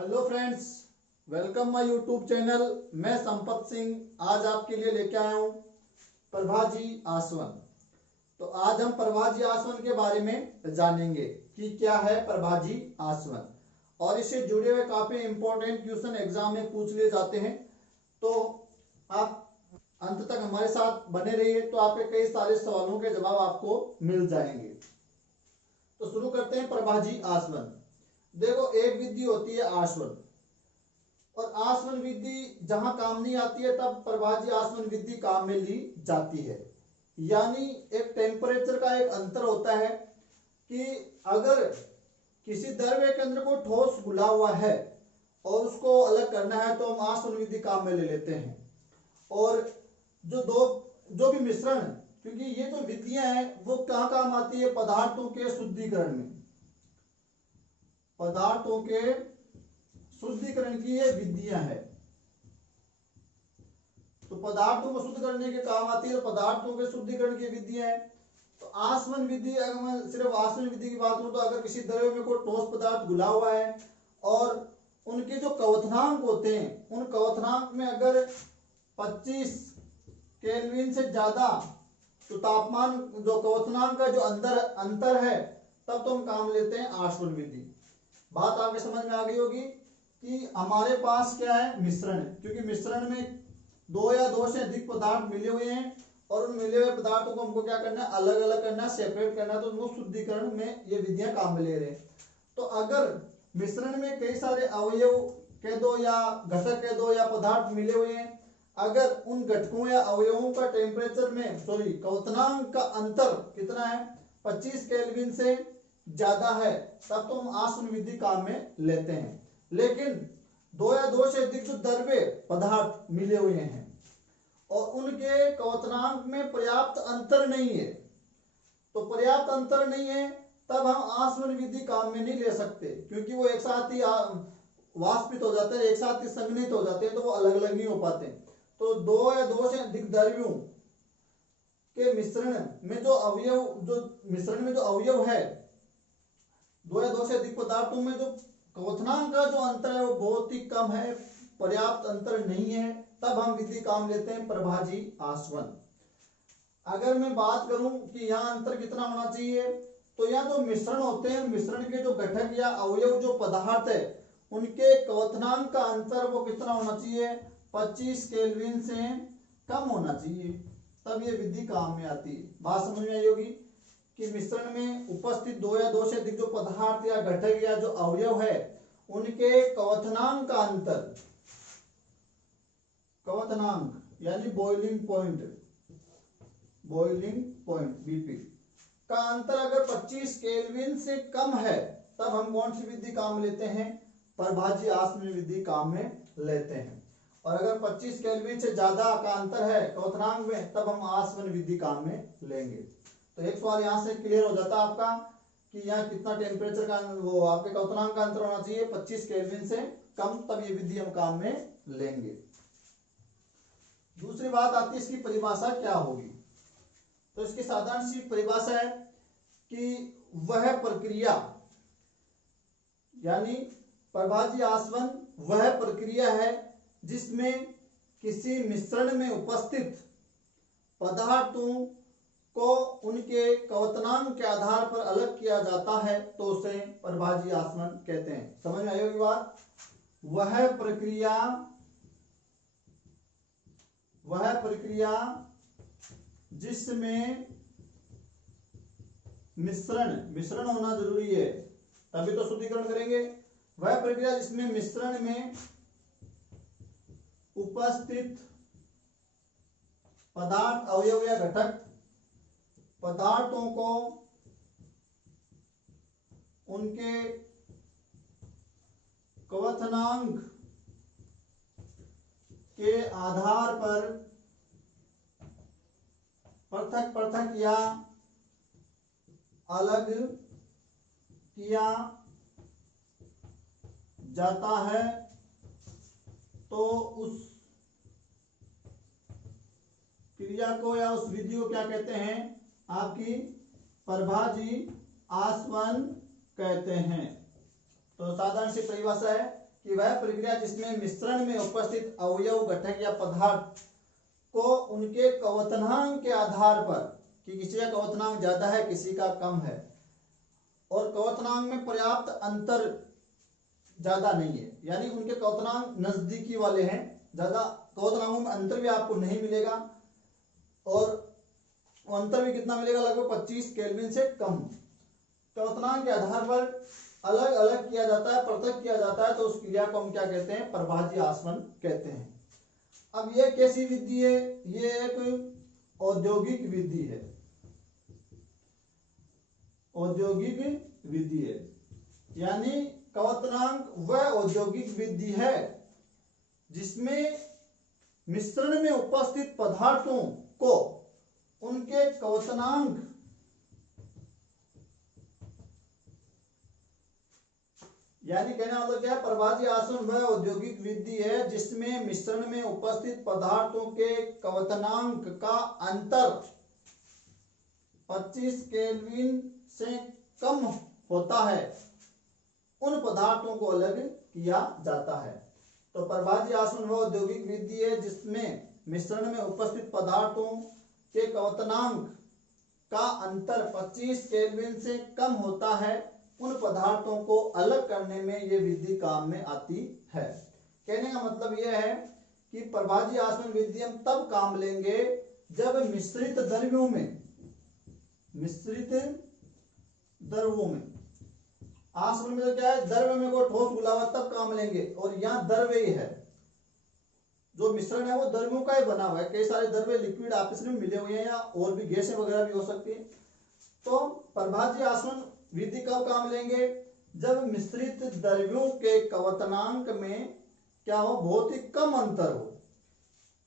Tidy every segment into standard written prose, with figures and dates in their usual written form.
Hello friends, welcome my YouTube channel. मैं संपत सिंह आज आपके लिए लेके आया हूँ प्रभाजी आसवन। तो आज हम प्रभाजी आसवन के बारे में जानेंगे कि क्या है प्रभाजी आसवन, और इससे जुड़े हुए काफी इंपॉर्टेंट क्वेश्चन एग्जाम में पूछ लिए जाते हैं। तो आप अंत तक हमारे साथ बने रहिए, तो आपके कई सारे सवालों के जवाब आपको मिल जाएंगे। तो शुरू करते हैं प्रभाजी आसवन। देखो, एक विधि होती है आसवन, और आसवन विधि जहां काम नहीं आती है तब प्रभाजी आसवन विधि काम में ली जाती है। यानी एक टेम्परेचर का एक अंतर होता है कि अगर किसी द्रव्य के अंदर को ठोस घुला हुआ है और उसको अलग करना है तो हम आसवन विधि काम में ले लेते हैं। और जो भी मिश्रण, क्योंकि ये जो विधियां हैं वो कहाँ काम आती है, पदार्थों के शुद्धिकरण में। पदार्थों के शुद्धिकरण की ये विधियां हैं, तो पदार्थों को शुद्ध करने के काम आती है। पदार्थों के शुद्धिकरण की विधियां हैं। तो आसवन विधि, अगर मैं सिर्फ आसवन विधि की बात करूं तो अगर किसी द्रव्य में कोई ठोस पदार्थ घुला हुआ है और उनके जो क्वथनांक होते हैं, उन क्वथनांक में अगर 25 केल्विन से ज्यादा तो तापमान जो क्वथनांक का जो अंतर है, तब तो हम काम लेते हैं आसवन विधि। बात आपके समझ में आ गई होगी कि हमारे पास क्या है, मिश्रण है। क्योंकि मिश्रण में दो या दो से अधिक पदार्थ मिले हुए हैं और उन मिले हुए पदार्थों को हमको क्या करना है, अलग अलग करना है, सेपरेट करना है। तो उनको शुद्धिकरण में ये विधियां काम में ले रहे हैं। तो अगर मिश्रण में कई सारे अवयव कह दो या घटक कह दो या पदार्थ मिले हुए हैं, अगर उन घटकों या अवयवों का टेम्परेचर में क्वथनांक का अंतर कितना है, 25 केल्विन से ज्यादा है, तब तो हम आसवन विधि काम में लेते हैं। लेकिन दो या दो से अधिक जो द्रव्य पदार्थ मिले हुए हैं और उनके क्वथनांक में पर्याप्त अंतर नहीं है, तो पर्याप्त अंतर नहीं है तब हम आसवन विधि काम में नहीं ले सकते। क्योंकि वो एक साथ ही वाष्पित हो जाते हैं, एक साथ ही संघनित हो जाते हैं, तो वो अलग अलग नहीं हो पाते। तो दो या दो से अधिक द्रव्यों के मिश्रण में जो अवयव है, दो या दो से अधिक पदार्थों में जो क्वथनांक का जो अंतर है वो बहुत ही कम है, पर्याप्त अंतर नहीं है, तब हम विधि काम लेते हैं प्रभाजी आसवन। अगर मैं बात करूं कि यहाँ अंतर कितना होना चाहिए, तो यहाँ जो मिश्रण होते हैं, मिश्रण के जो घटक या अवयव जो पदार्थ है, उनके क्वथनांक का अंतर वो कितना होना चाहिए, 25 केल्विन से कम होना चाहिए, तब ये विधि काम में आती है। बात समझ में आई होगी कि मिश्रण में उपस्थित दो या दो से अधिक जो पदार्थ या घटक या जो अवयव है, उनके क्वथनांक का अंतर, क्वथनांक यानी बॉइलिंग पॉइंट बीपी का अंतर अगर 25 केल्विन से कम है, तब हम कौन सी विधि काम लेते हैं, प्रभाजी आसवन विधि काम में लेते हैं। और अगर 25 केल्विन से ज्यादा का अंतर है क्वथनांक में, तब हम आसवन विधि काम में लेंगे। तो एक सवाल यहां से क्लियर हो जाता है आपका कि यहाँ कितना टेम्परेचर का वो आपके क्वथनांक का अंतर होना चाहिए, 25 केल्विन से कम, तब ये विधि हम काम में लेंगे। दूसरी बात आती है इसकी परिभाषा क्या होगी। तो इसकी साधारण सी परिभाषा है कि वह प्रक्रिया, यानी प्रभाजी आसवन वह प्रक्रिया है जिसमें किसी मिश्रण में उपस्थित पदार्थों को उनके क्वथनांक के आधार पर अलग किया जाता है, तो उसे प्रभाजी आसवन कहते हैं। समझ में आई होगी बात। वह प्रक्रिया जिसमें मिश्रण होना जरूरी है, तभी तो शुद्धिकरण करेंगे। वह प्रक्रिया जिसमें मिश्रण में उपस्थित पदार्थ, अवयव या घटक पदार्थों को उनके क्वथनांक के आधार पर पृथक पृथक या अलग किया जाता है, तो उस क्रिया को या उस विधि को क्या कहते हैं, आपकी प्रभाजी आसवन कहते हैं। तो साधारण सी परिभाषा है कि वह प्रक्रिया जिसमें मिश्रण में उपस्थित अवयव, घटक या पदार्थ को उनके क्वथनांक के आधार पर, कि किसी का क्वथनांक ज्यादा है किसी का कम है, और क्वथनांक में पर्याप्त अंतर ज्यादा नहीं है, यानी उनके क्वथनांक नजदीकी वाले हैं, ज्यादा क्वथनांकों में अंतर भी आपको नहीं मिलेगा, और अंतर भी कितना मिलेगा, लगभग 25 केल्विन से कम। क्वथनांक के आधार पर अलग अलग किया जाता है, पृथक किया जाता है, तो उस क्रिया को हम क्या कहते हैं, प्रभाज्य आसवन कहते हैं। अब ये कैसी विधि है, ये एक औद्योगिक विधि है, औद्योगिक विधि है, यानी क्वथनांक वह औद्योगिक विधि है जिसमें मिश्रण में उपस्थित पदार्थों को उनके क्वथनांक यानी कहना मतलब क्या है, प्रभाज्य आसवन वह औद्योगिक विधि है जिसमें मिश्रण में उपस्थित पदार्थों के क्वथनांक का अंतर 25 केल्विन से कम होता है, उन पदार्थों को अलग किया जाता है। तो प्रभाज्य आसवन वह औद्योगिक विधि है जिसमें मिश्रण में उपस्थित पदार्थों के क्वथनांक का अंतर 25 केल्विन से कम होता है, उन पदार्थों को अलग करने में ये विधि काम में आती है। कहने का मतलब यह है कि प्रभाज्य आसवन विधि हम तब काम लेंगे जब मिश्रित द्रव्यों में आसवन में तो क्या है, द्रव्य में कोई ठोस घुला हुआ तब काम लेंगे, और यहाँ द्रव्य ही है, जो मिश्रण है वो द्रव्यों का ही बना हुआ है, कई सारे द्रव्य लिक्विड आपस में मिले हुए हैं, या और भी गैसें वगैरह भी हो सकती है। तो प्रभाज्य आसवन विधि कब काम लेंगे, जब मिश्रित द्रव्यों के क्वथनांक में क्या हो, बहुत ही कम अंतर हो,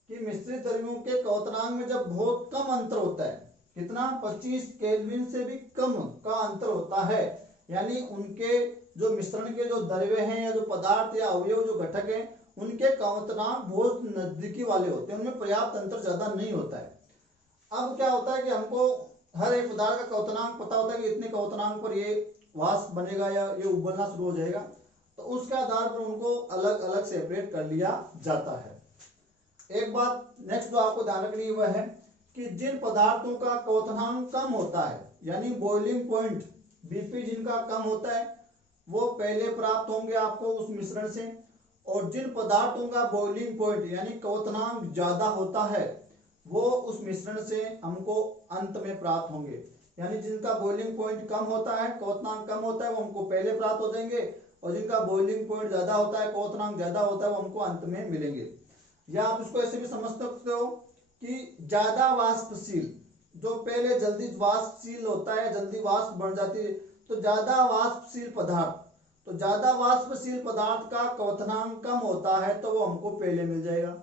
कि मिश्रित द्रव्यों के क्वथनांक में जब बहुत कम अंतर होता है, कितना, 25 केल्विन से भी कम का अंतर होता है, यानी उनके जो मिश्रण के जो द्रव्य हैं या जो पदार्थ या अवयव जो घटक हैं उनके क्वथनांक बहुत नजदीकी वाले होते हैं, उनमें पर्याप्त अंतर ज्यादा नहीं होता है। अब क्या होता है कि हमको हर एक पदार्थ का क्वथनांक पता होता है कि इतने क्वथनांक पर ये वाष्प बनेगा या ये उबलना शुरू हो जाएगा, तो उसके आधार पर उनको अलग अलग सेपरेट कर लिया जाता है। एक बात नेक्स्ट जो आपको ध्यान रखनी है वह है कि जिन पदार्थों का क्वथनांक कम होता है, यानी बॉइलिंग पॉइंट बीपी जिनका कम होता है, वो पहले प्राप्त होंगे आपको उस मिश्रण से, और जिन पदार्थों का बॉइलिंग पॉइंट यानी क्वथनांक ज्यादा होता है वो उस मिश्रण से हमको अंत में प्राप्त होंगे, यानी जिनका बॉइलिंग पॉइंट कम होता है, क्वथनांक कम होता है, वो हमको पहले प्राप्त हो जाएंगे, और जिनका बॉइलिंग पॉइंट ज्यादा होता है, क्वथनांक ज्यादा होता है, वो हमको अंत में मिलेंगे। या आप इसको ऐसे भी समझ सकते हो कि ज्यादा वाष्पशील, जो पहले जल्दी वाष्पशील होता है, जल्दी वाष्प बन जाती है, तो ज्यादा वाष्पशील पदार्थ, तो ज्यादा वाष्पशील पदार्थ का क्वथनांक कम होता है तो वो हमको पहले मिल जाएगा,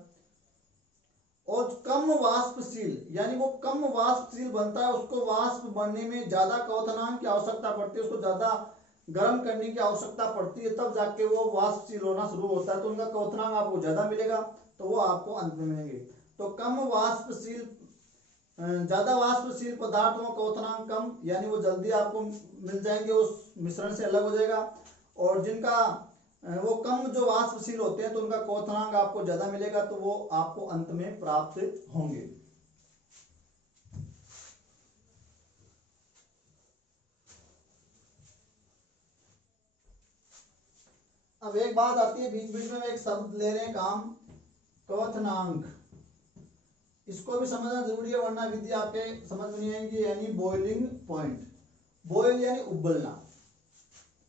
और कम वाष्पशील यानी वो कम वाष्पशील बनता है, उसको वाष्प बनने में ज्यादा क्वथनांक की आवश्यकता पड़ती है, उसको ज्यादा गर्म करने की आवश्यकता पड़ती है, तब जाके वो वाष्पशील होना शुरू होता है, तो उनका क्वथनांक आपको ज्यादा मिलेगा, तो वो आपको अंत में मिलेंगे। तो कम वाष्पशील, ज्यादा वाष्पशील पदार्थों का क्वथनांक कम, यानी वो जल्दी आपको मिल जाएंगे, उस मिश्रण से अलग हो जाएगा, और जिनका वो कम जो वाष्पशील होते हैं तो उनका क्वथनांक आपको ज्यादा मिलेगा, तो वो आपको अंत में प्राप्त होंगे। अब एक बात आती है, बीच बीच में एक शब्द ले रहे हैं काम, क्वथनांक, इसको भी समझना जरूरी है, वरना विधि आपके समझ में नहीं आएंगी। यानी बॉइलिंग पॉइंट, बॉइल यानी उबलना।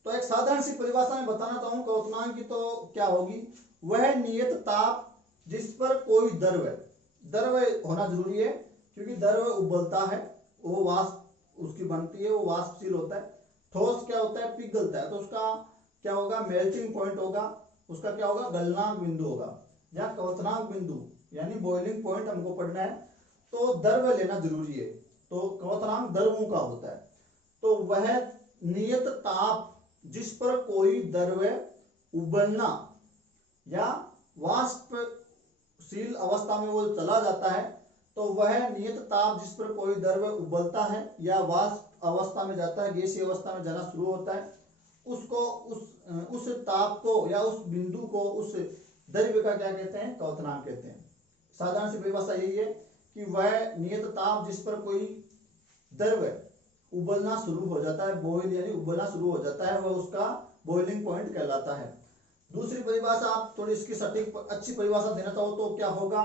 तो एक साधारण सी परिभाषा में बताना चाहूँ क्वथनांक की, तो क्या होगी, वह नियत ताप जिस पर कोई द्रव्य होना जरूरी है, क्योंकि द्रव्य उबलता है, वो वाष्प उसकी बनती है, वो वाष्पशील होता है। ठोस क्या होता है, पिघलता है, तो उसका क्या होगा, मेल्टिंग पॉइंट होगा, उसका क्या होगा, गलनांक बिंदु होगा। या क्वथनांक बिंदु यानी बॉइलिंग पॉइंट हमको पढ़ना है, तो द्रव्य लेना जरूरी है, तो क्वथनांक द्रवों का होता है। तो वह नियत ताप जिस पर कोई द्रव्य उबलना या वाष्पशील अवस्था में वो चला जाता है, तो वह नियत ताप जिस पर कोई द्रव्य उबलता है या वाष्प अवस्था में जाता है, गैसीय अवस्था में जाना शुरू होता है, उसको उस उस ताप को या उस बिंदु को, उस द्रव्य का क्या कहते हैं, क्वथनांक कहते हैं। साधारण सी परिभाषा यही है कि वह नियत ताप जिस पर कोई द्रव्य उबलना शुरू हो जाता है, बॉयल यानी उबलना शुरू हो जाता है, वह उसका बॉइलिंग पॉइंट कहलाता है। दूसरी परिभाषा, आप थोड़ी इसकी सटीक अच्छी परिभाषा देना चाहो तो क्या होगा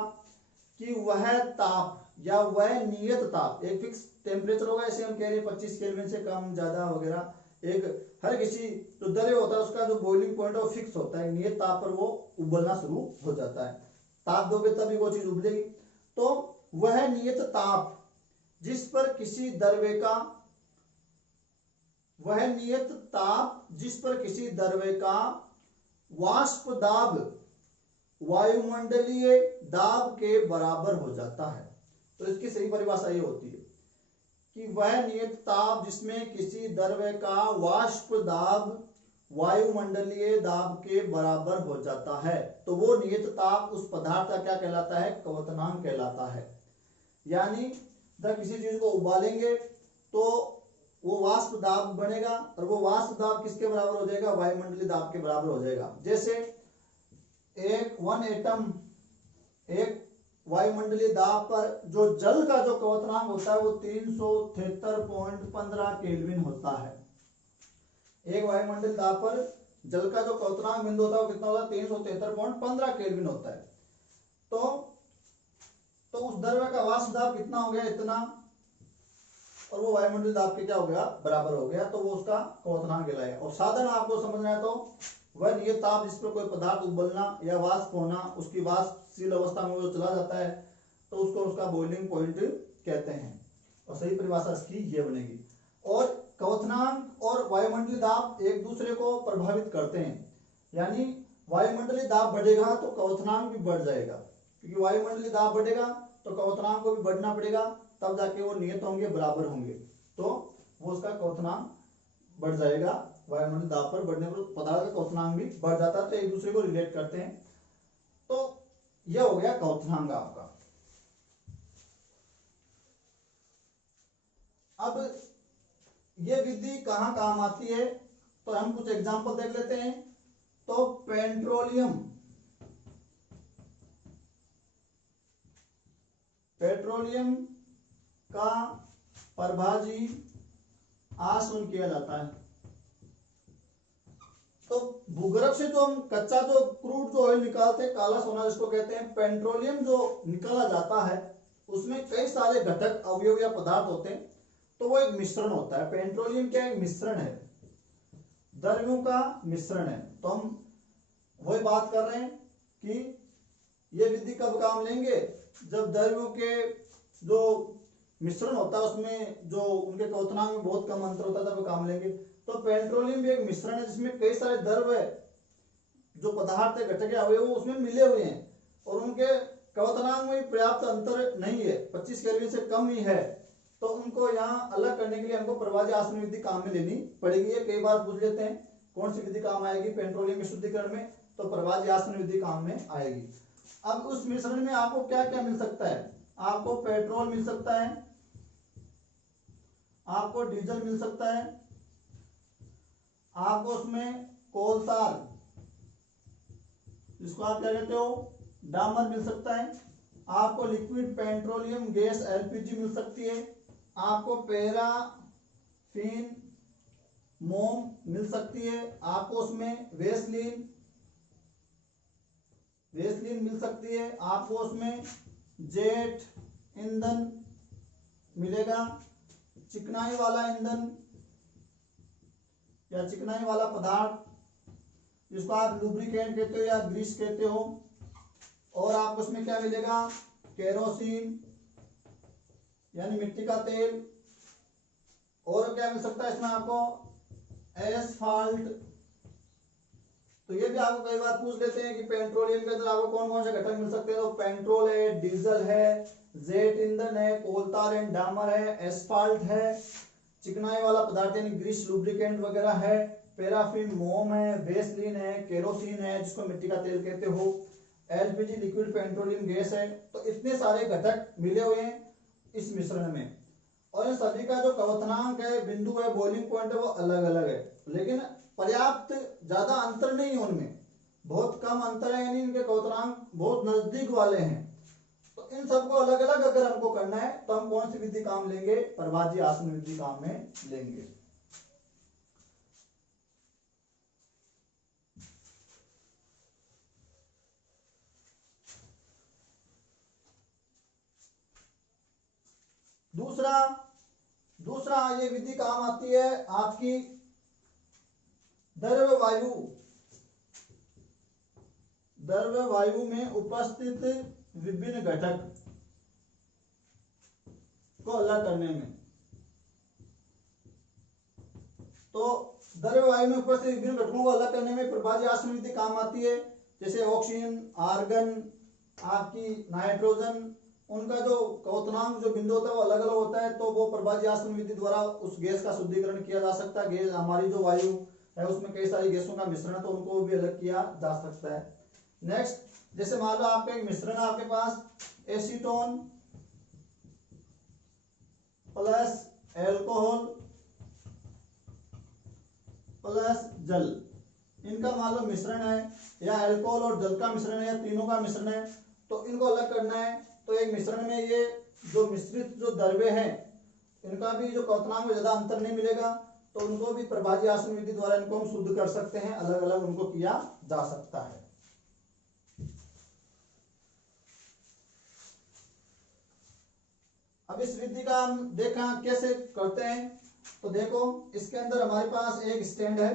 कि वह ताप या वह नियत ताप, एक फिक्स टेम्परेचर होगा, जैसे हम कह रहे हैं 25 केल्विन से कम ज्यादा वगैरह, एक हर किसी जो द्रव्य होता है उसका जो बॉइलिंग पॉइंट है वो फिक्स होता है, नियत ताप पर वो उबलना शुरू हो जाता है। ताप दोगे तभी वो चीज उबलेगी। तो वह नियत ताप जिस पर किसी द्रव्य का, वह नियत ताप जिस पर किसी द्रव्य का वाष्प दाब वायुमंडलीय दाब के बराबर हो जाता है। तो इसकी सही परिभाषा ये होती है कि वह नियत ताप जिसमें किसी द्रव्य का वाष्प दाब वायुमंडलीय दाब के बराबर हो जाता है, तो वो नियत ताप उस पदार्थ का क्या कहलाता है, क्वथनांक कहलाता है। यानी जब किसी चीज को उबालेंगे तो वो वाष्प दाब बनेगा, और वो वाष्प दाब किसके बराबर हो जाएगा, वायुमंडलीय दाब के बराबर हो जाएगा। जैसे एक 1 एटम एक वायुमंडलीय दाब पर जो जल का जो क्वथनांक होता है वो 373.15 केल्विन होता है। एक वायुमंडलीय दाब पर जल का जो क्वथनांक बिंदु होता है वो कितना होता है, 373.15 केल्विन होता है। तो उस द्रव्य का वाष्प दाब कितना हो गया, इतना, और वो वायुमंडलीय दाब के क्या हो गया, बराबर हो गया, तो वो उसका क्वथनांक कहलाएगा। और साधन आपको समझना है तो वह नियत ताप जिस पर कोई पदार्थ उबलना या वाष्प होना, उसकी वाष्पशील अवस्था में वो चला जाता है, तो उसको उसका बॉइलिंग पॉइंट कहते हैं। और सही परिभाषा इसकी ये बनेगी। और क्वथनांक और वायुमंडलीय दाब एक दूसरे को प्रभावित करते हैं, यानी वायुमंडलीय दाब बढ़ेगा तो क्वथनांक भी बढ़ जाएगा, क्योंकि वायुमंडलीय दाब बढ़ेगा तो क्वथनांक को भी बढ़ना पड़ेगा, तब जाके वो नियत होंगे, बराबर होंगे, तो वो उसका क्वथनांक बढ़ जाएगा। वायुमंडलीय दाब पर बढ़ने पर पदार्थ का क्वथनांक भी बढ़ जाता है, तो एक दूसरे को रिलेट करते हैं। तो यह हो गया क्वथनांक आपका। अब ये विधि कहाँ काम आती है, तो हम कुछ एग्जांपल देख लेते हैं। तो पेट्रोलियम का प्रभाजी आसवन किया जाता है। तो भूगर्भ से जो हम कच्चा जो क्रूड जो ऑयल निकालते हैं, काला सोना जिसको कहते हैं, पेट्रोलियम जो निकाला जाता है उसमें कई सारे घटक अवयव या पदार्थ होते हैं, तो वो एक मिश्रण होता है। पेट्रोलियम क्या एक मिश्रण है, द्रव्यों का मिश्रण है। तो हम वही बात कर रहे हैं कि ये विधि कब काम लेंगे, जब द्रव्यों के जो मिश्रण होता है उसमें जो उनके क्वथनांक में बहुत कम अंतर होता है, तब काम लेंगे। तो पेट्रोलियम भी एक मिश्रण है जिसमें कई सारे द्रव्य जो पदार्थ है, घटक अवयव उसमें मिले हुए हैं, और उनके क्वथनांक में पर्याप्त अंतर नहीं है, 25 केल्विन से कम ही है। तो उनको यहाँ अलग करने के लिए हमको प्रभाजी आसवन विधि काम में लेनी पड़ेगी। ये कई बार पूछ लेते हैं कौन सी विधि काम आएगी पेट्रोलियम के शुद्धिकरण में, तो प्रभाजी आसवन विधि काम में आएगी। अब उस मिश्रण में आपको क्या क्या मिल सकता है, आपको पेट्रोल मिल सकता है, आपको डीजल मिल सकता है, आपको उसमें कोलतार जिसको आप क्या कहते हो डामर मिल सकता है, आपको लिक्विड पेट्रोलियम गैस एलपीजी मिल सकती है, आपको पैराफिन मोम मिल सकती है, आपको उसमें वेसलीन मिल सकती है, आपको उसमें जेट ईंधन मिलेगा, चिकनाई वाला ईंधन या चिकनाई वाला पदार्थ जिसको आप लुब्रिकेंट कहते हो या ग्रीस कहते हो, और आपको उसमें क्या मिलेगा, केरोसिन यानी मिट्टी का तेल, और क्या मिल सकता है इसमें आपको एसफाल्ट। तो ये भी आपको कई बार पूछ लेते हैं कि पेट्रोलियम के अंदर आपको कौन कौन से घटक मिल सकते हैं, तो पेट्रोल है, डीजल है, जेट ईंधन है, कोलतार एंड डामर है, एसफाल्ट है, चिकनाई वाला पदार्थ यानी ग्रीस लुब्रिकेंट वगैरह है, पैराफिन मोम है, वेसलीन है, केरोसिन है जिसको मिट्टी का तेल कहते हो, एलपीजी लिक्विड पेट्रोलियम गैस है। तो इतने सारे घटक मिले हुए हैं इस मिश्रण में, और इन सभी का जो क्वथनांक है, बिंदु है, बॉइलिंग पॉइंट है, वो अलग अलग है। लेकिन पर्याप्त ज्यादा अंतर नहीं है उनमें, बहुत कम अंतर है, यानी इनके क्वथनांक बहुत नजदीक वाले हैं। तो इन सबको अलग अलग अगर हमको करना है तो हम कौन सी विधि काम लेंगे, प्रभाज्य आसवन विधि काम में लेंगे। दूसरा ये विधि काम आती है आपकी द्रव्य वायु में उपस्थित विभिन्न घटक को अलग करने में। तो द्रव्य वायु में उपस्थित विभिन्न घटकों को अलग करने में प्रभाज्य आसवन विधि काम आती है। जैसे ऑक्सीजन, आर्गन, आपकी नाइट्रोजन, उनका जो क्वथनांक जो बिंदु होता है वो अलग अलग होता है, तो वो प्रभाज्य आसवन विधि द्वारा उस गैस का शुद्धिकरण किया जा सकता है। गैस हमारी जो वायु है उसमें कई सारी गैसों का मिश्रण है, तो उनको भी अलग किया जा सकता है। नेक्स्ट, जैसे मान लो आपका एक मिश्रण है आपके पास, एसीटोन प्लस एल्कोहल प्लस जल, इनका मान लो मिश्रण है, या अल्कोहल और जल का मिश्रण है, या तीनों का मिश्रण है, तो इनको अलग करना है। तो एक मिश्रण में ये जो मिश्रित जो द्रव्य है इनका भी जो क्वथनांक में ज्यादा अंतर नहीं मिलेगा, तो उनको भी प्रभाज्य आसवन विधि द्वारा इनको हम शुद्ध कर सकते हैं, अलग अलग उनको किया जा सकता है। अब इस विधि का हम देखा कैसे करते हैं, तो देखो इसके अंदर हमारे पास एक स्टैंड है,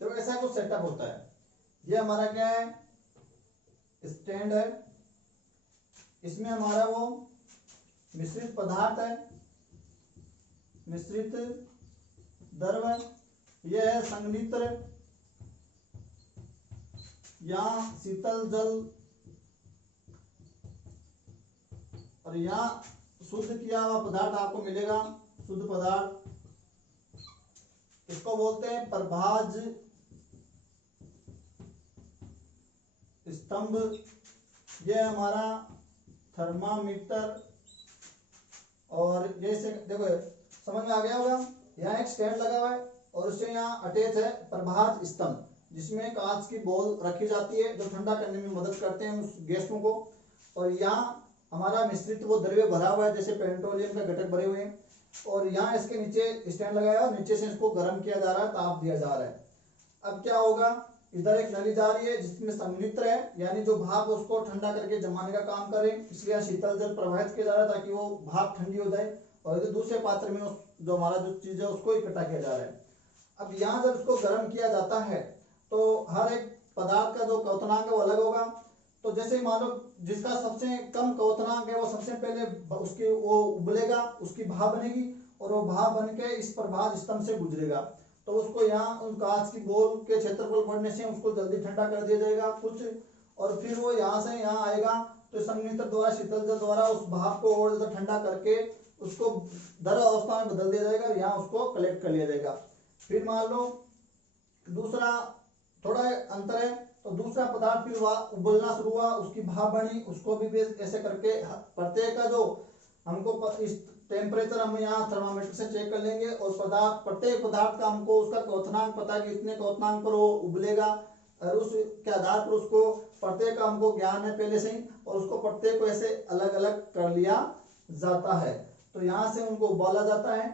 तो ऐसा कुछ सेटअप होता है। ये हमारा क्या है, स्टैंड है, इसमें हमारा वो मिश्रित पदार्थ है, मिश्रित द्रव्य, यह है संघनित्र या शीतल जल, और यहाँ शुद्ध किया हुआ पदार्थ आपको मिलेगा, शुद्ध पदार्थ, इसको बोलते हैं प्रभाज्य स्तंभ। यह हमारा थर्मामीटर, और जैसे देखो समझ में आ गया होगा, यहाँ एक स्टैंड लगा हुआ है और उससे यहाँ अटैच है प्रभाज्य स्तंभ, जिसमें कांच की बॉल रखी जाती है जो ठंडा करने में मदद करते हैं उस गैसों को। और यहाँ हमारा मिश्रित वो द्रव्य भरा हुआ है, जैसे पेट्रोलियम का घटक भरे हुए हैं, और यहाँ इसके नीचे स्टैंड लगाया और नीचे से इसको गर्म किया जा रहा है, ताप दिया जा रहा है। अब क्या होगा, इधर एक नली जा रही है जिसमें संघनित्र है, यानी जो भाप उसको ठंडा करके जमाने का काम करे, इसलिए शीतल जल प्रवाहित किया जा रहा है ताकि वो भाप ठंडी हो जाए, और इधर दूसरे पात्र में जो हमारा जो चीज है उसको इकट्ठा किया जा रहा है। अब यहाँ जब इसको गर्म किया जाता है तो हर एक पदार्थ का जो क्वथनांक है वो अलग होगा। तो जैसे मान लो जिसका सबसे कम क्वथनांक है वो सबसे पहले उसकी वो उबलेगा, उसकी भाप बनेगी, और वो भाप बन के इस प्रभाज्य स्तंभ से गुजरेगा, तो उसको यहाँ उन कांच की बॉल के क्षेत्रफल बढ़ने से उसको जल्दी ठंडा कर दिया जाएगा कुछ, और फिर वो यहाँ से यहाँ आएगा, तो संघनित्र द्वारा शीतल जल द्वारा उस भाप को और ज्यादा ठंडा करके उसको द्रव अवस्था में बदल दिया जाएगा, यहाँ उसको कलेक्ट कर लिया जाएगा। फिर मान लो दूसरा थोड़ा अंतर है, तो दूसरा पदार्थ फिर उबलना शुरू हुआ, उसकी भाप बनी, उसको भी ऐसे करके प्रत्येक का जो इस टेम्परेचर हम यहाँ थर्मामीटर से चेक कर लेंगे और प्रत्येक पदार्थ का हमको उसका क्वथनांक पता है कि इतने क्वथनांक पर वो उबलेगा, और उसके आधार पर उसको प्रत्येक का हमको ज्ञान है पहले से ही, और उसको प्रत्येक को ऐसे अलग अलग कर लिया जाता है। तो यहाँ से उनको उबाला जाता है,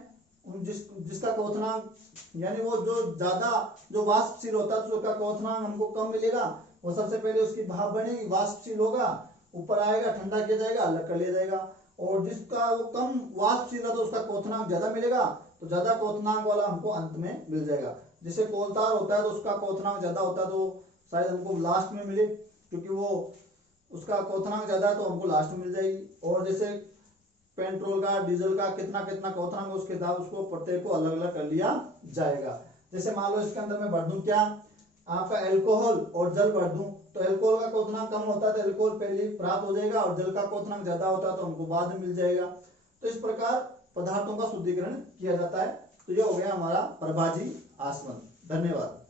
जिसका क्वथनांक यानी वो जो ज्यादा जो वाष्पशील होता है तो उसका क्वथनांक हमको कम मिलेगा, वो सबसे पहले उसकी भाप बनेगी, वाष्पशील होगा, ऊपर आएगा, ठंडा किया जाएगा, अलग कर लिया जाएगा। और जिसका वो कम वाष्पशील है तो उसका क्वथनांक ज्यादा मिलेगा, तो ज्यादा क्वथनांक वाला हमको अंत में मिल जाएगा। जैसे कोलतार होता है तो उसका क्वथनांक ज्यादा होता है तो शायद हमको लास्ट में मिले, क्योंकि वो उसका क्वथनांक ज्यादा है तो हमको लास्ट में मिल जाएगी। और जैसे पेट्रोल का, डीजल का कितना कितना क्वथनांक उसके दाम उसको प्रत्येक को अलग अलग कर लिया जाएगा। जैसे मान लो इसके अंदर मैं भर दूं क्या आपका एल्कोहल और जल भर दूं, तो एल्कोहल का क्वथनांक कम होता है तो एल्कोहल पहले प्राप्त हो जाएगा, और जल का क्वथनांक ज्यादा होता है तो हमको बाद में मिल जाएगा। तो इस प्रकार पदार्थों का शुद्धिकरण किया जाता है। तो यह हो गया हमारा प्रभाजी आसवन। धन्यवाद।